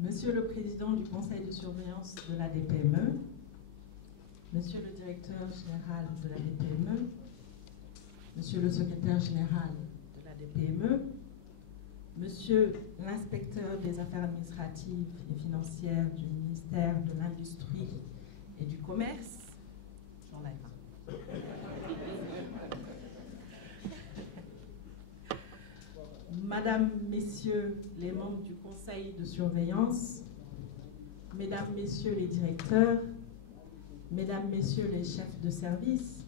Monsieur le Président du Conseil de surveillance de la DPME, Monsieur le Directeur général de la DPME, Monsieur le Secrétaire général de la DPME, Monsieur l'inspecteur des affaires administratives et financières du ministère de l'Industrie et du Commerce, j'enlève un. Madame, Messieurs les membres du Conseil de surveillance, Mesdames, Messieurs les directeurs, Mesdames, Messieurs les chefs de service,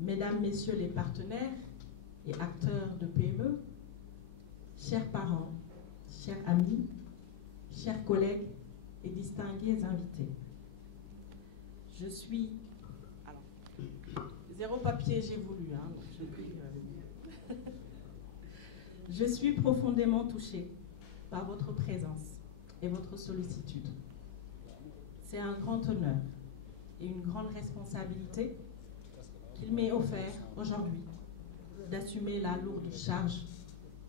Mesdames, Messieurs les partenaires et acteurs de PME, chers parents, chers amis, chers collègues et distingués invités. Je suis... Alors, zéro papier, j'ai voulu, hein, donc j'ai pris... Je suis profondément touchée par votre présence et votre sollicitude. C'est un grand honneur et une grande responsabilité qu'il m'est offert aujourd'hui d'assumer la lourde charge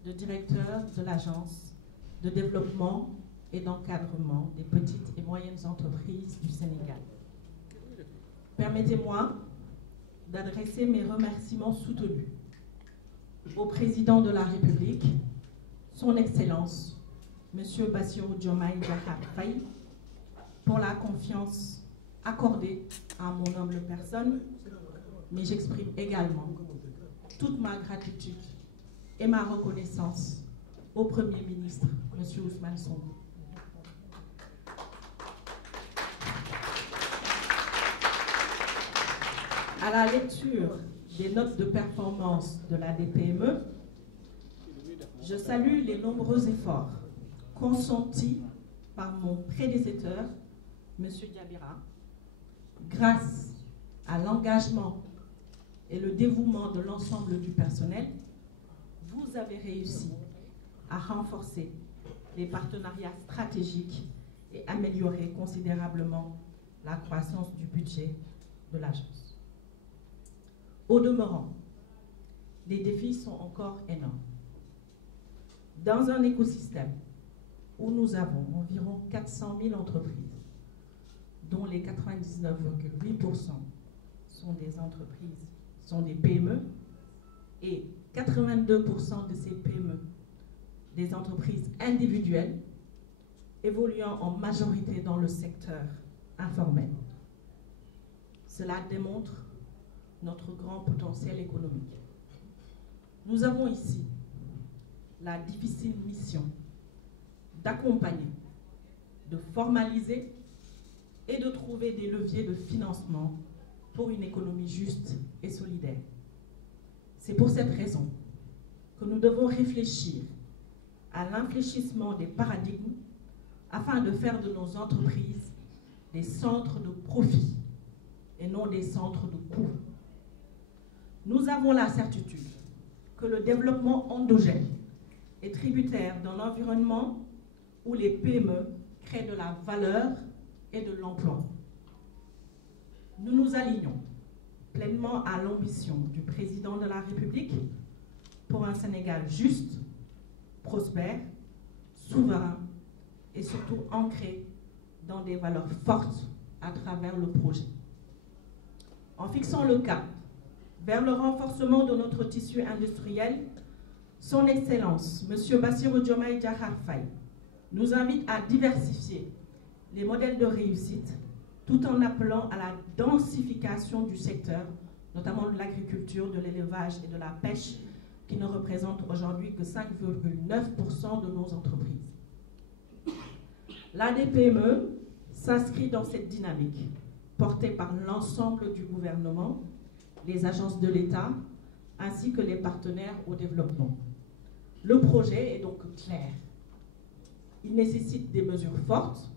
de directeur de l'Agence de développement et d'encadrement des petites et moyennes entreprises du Sénégal. Permettez-moi d'adresser mes remerciements soutenus au Président de la République, Son Excellence, M. Bassirou Diomaye Diakhar Faye, pour la confiance accordée à mon humble personne, mais j'exprime également toute ma gratitude et ma reconnaissance au Premier ministre, M. Ousmane Sonko. À la lecture des notes de performance de la DPME, je salue les nombreux efforts consentis par mon prédécesseur, M. Diabira, grâce à l'engagement et le dévouement de l'ensemble du personnel. Vous avez réussi à renforcer les partenariats stratégiques et améliorer considérablement la croissance du budget de l'agence. Au demeurant, les défis sont encore énormes. Dans un écosystème où nous avons environ 400 000 entreprises, dont les 99,8% sont des PME, et 82% de ces PME, des entreprises individuelles, évoluant en majorité dans le secteur informel. Cela démontre notre grand potentiel économique. Nous avons ici la difficile mission d'accompagner, de formaliser et de trouver des leviers de financement pour une économie juste et solidaire. C'est pour cette raison que nous devons réfléchir à l'infléchissement des paradigmes afin de faire de nos entreprises des centres de profit et non des centres de coûts. Nous avons la certitude que le développement endogène est tributaire d'un environnement où les PME créent de la valeur et de l'emploi. Nous nous alignons pleinement à l'ambition du Président de la République pour un Sénégal juste, prospère, souverain et surtout ancré dans des valeurs fortes à travers le projet. En fixant le cap vers le renforcement de notre tissu industriel, Son Excellence, M. Bassirou Diomaye Diakhar Faye, nous invite à diversifier les modèles de réussite tout en appelant à la densification du secteur, notamment de l'agriculture, de l'élevage et de la pêche, qui ne représentent aujourd'hui que 5,9% de nos entreprises. La DPME s'inscrit dans cette dynamique, portée par l'ensemble du gouvernement, les agences de l'État, ainsi que les partenaires au développement. Le projet est donc clair. Il nécessite des mesures fortes,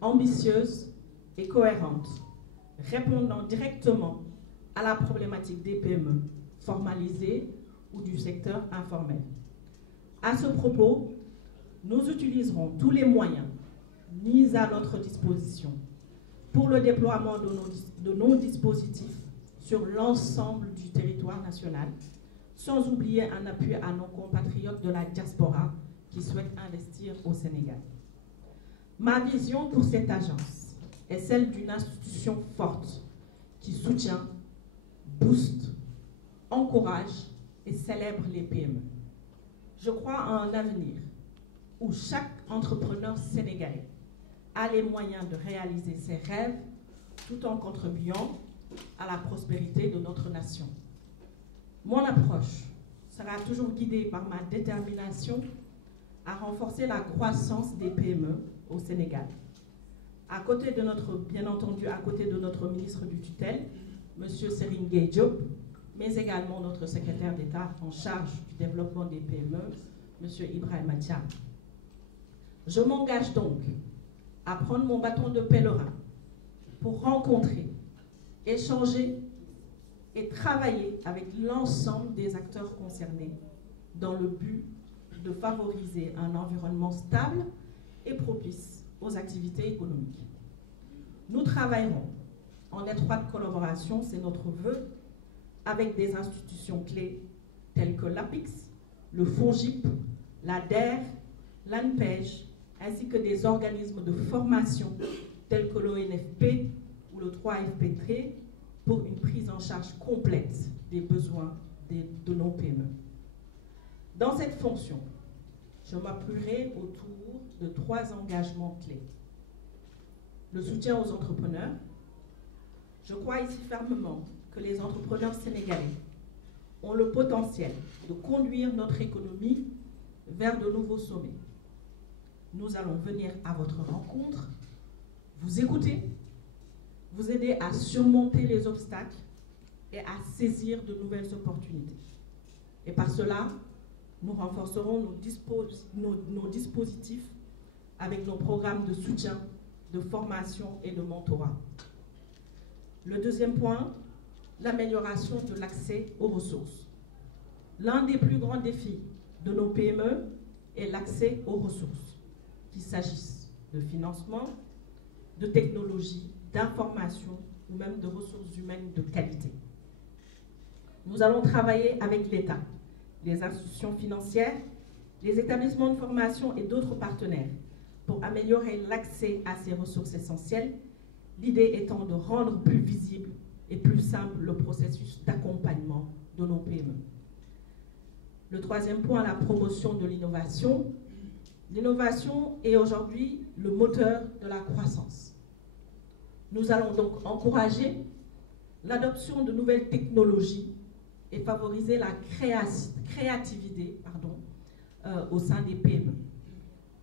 ambitieuses et cohérentes, répondant directement à la problématique des PME formalisées ou du secteur informel. À ce propos, nous utiliserons tous les moyens mis à notre disposition pour le déploiement de nos dispositifs sur l'ensemble du territoire national, sans oublier un appui à nos compatriotes de la diaspora qui souhaitent investir au Sénégal. Ma vision pour cette agence est celle d'une institution forte qui soutient, booste, encourage et célèbre les PME. Je crois à un avenir où chaque entrepreneur sénégalais a les moyens de réaliser ses rêves tout en contribuant à la prospérité de notre nation. Mon approche sera toujours guidée par ma détermination à renforcer la croissance des PME au Sénégal. À côté de notre, bien entendu, à côté de notre ministre du tutelle, M. Serigne Gueye Diop, mais également notre secrétaire d'État en charge du développement des PME, M. Ibrahima Thiam. Je m'engage donc à prendre mon bâton de pèlerin pour rencontrer, échanger et travailler avec l'ensemble des acteurs concernés dans le but de favoriser un environnement stable et propice aux activités économiques. Nous travaillerons en étroite collaboration, c'est notre vœu, avec des institutions clés telles que l'APIX, le FONGIP, l'ADER, l'ANPEJ, ainsi que des organismes de formation tels que l'ONFP ou le 3FP3 pour une prise en charge complète des besoins de nos PME. Dans cette fonction, je m'appuierai autour de 3 engagements clés. Le soutien aux entrepreneurs. Je crois ici fermement que les entrepreneurs sénégalais ont le potentiel de conduire notre économie vers de nouveaux sommets. Nous allons venir à votre rencontre, vous écouter, vous aider à surmonter les obstacles et à saisir de nouvelles opportunités. Et par cela, nous renforcerons nos dispositifs avec nos programmes de soutien, de formation et de mentorat. Le deuxième point, l'amélioration de l'accès aux ressources. L'un des plus grands défis de nos PME est l'accès aux ressources, qu'il s'agisse de financement, de technologie, d'information ou même de ressources humaines de qualité. Nous allons travailler avec l'État, les institutions financières, les établissements de formation et d'autres partenaires pour améliorer l'accès à ces ressources essentielles, l'idée étant de rendre plus visible et plus simple le processus d'accompagnement de nos PME. Le troisième point, la promotion de l'innovation. L'innovation est aujourd'hui le moteur de la croissance. Nous allons donc encourager l'adoption de nouvelles technologies et favoriser la créativité au sein des PME,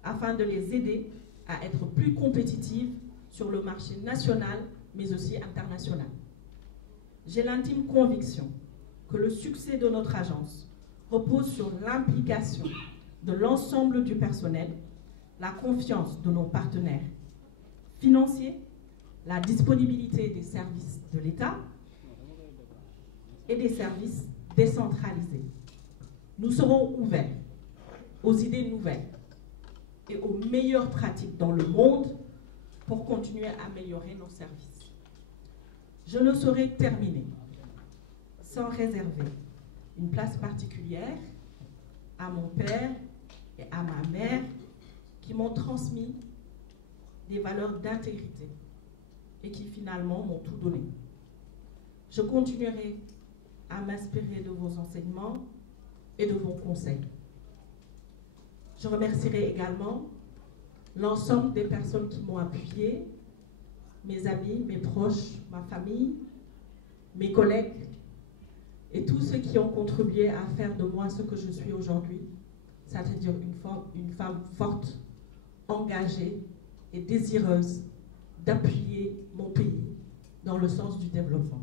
afin de les aider à être plus compétitives sur le marché national, mais aussi international. J'ai l'intime conviction que le succès de notre agence repose sur l'implication de l'ensemble du personnel, la confiance de nos partenaires financiers, la disponibilité des services de l'État et des services décentralisés. Nous serons ouverts aux idées nouvelles et aux meilleures pratiques dans le monde pour continuer à améliorer nos services. Je ne saurais terminer sans réserver une place particulière à mon père et à ma mère qui m'ont transmis des valeurs d'intégrité et qui finalement m'ont tout donné. Je continuerai à m'inspirer de vos enseignements et de vos conseils. Je remercierai également l'ensemble des personnes qui m'ont appuyé, mes amis, mes proches, ma famille, mes collègues et tous ceux qui ont contribué à faire de moi ce que je suis aujourd'hui, c'est-à-dire une femme forte, engagée et désireuse d'appuyer mon pays dans le sens du développement.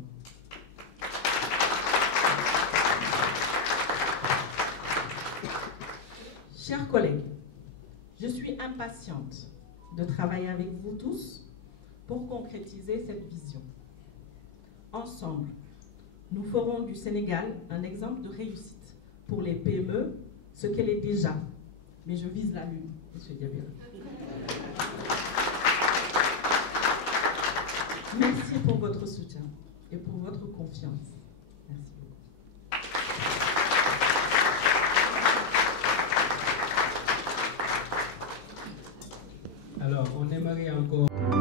Chers collègues, je suis impatiente de travailler avec vous tous pour concrétiser cette vision. Ensemble, nous ferons du Sénégal un exemple de réussite pour les PME, ce qu'elle est déjà. Mais je vise la lune, M. Diabira. Merci pour votre soutien et pour votre confiance. Merci beaucoup. Alors, on aimerait encore...